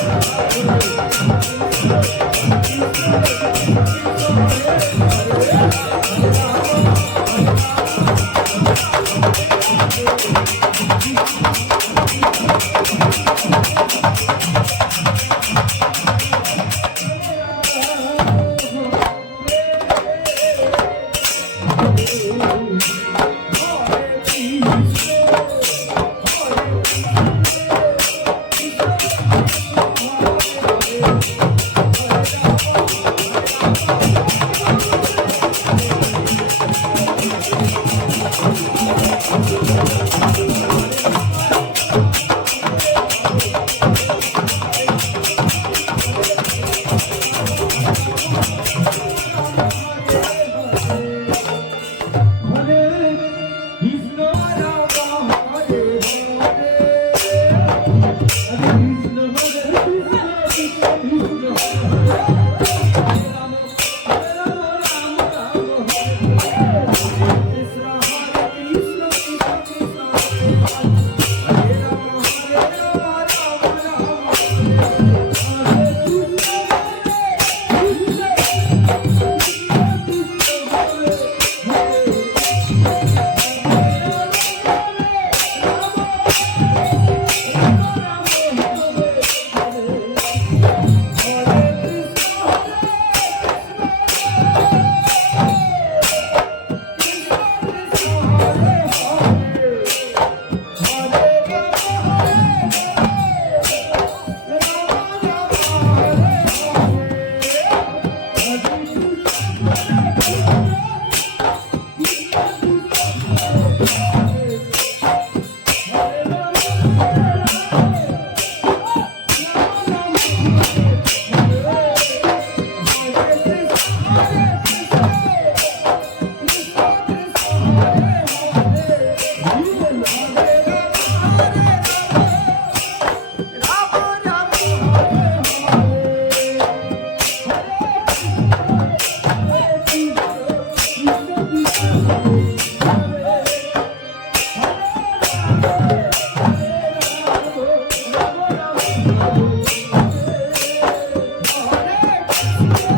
Thank you. Thank mm -hmm. you. Mm -hmm. mm -hmm.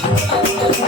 Thank yeah. you.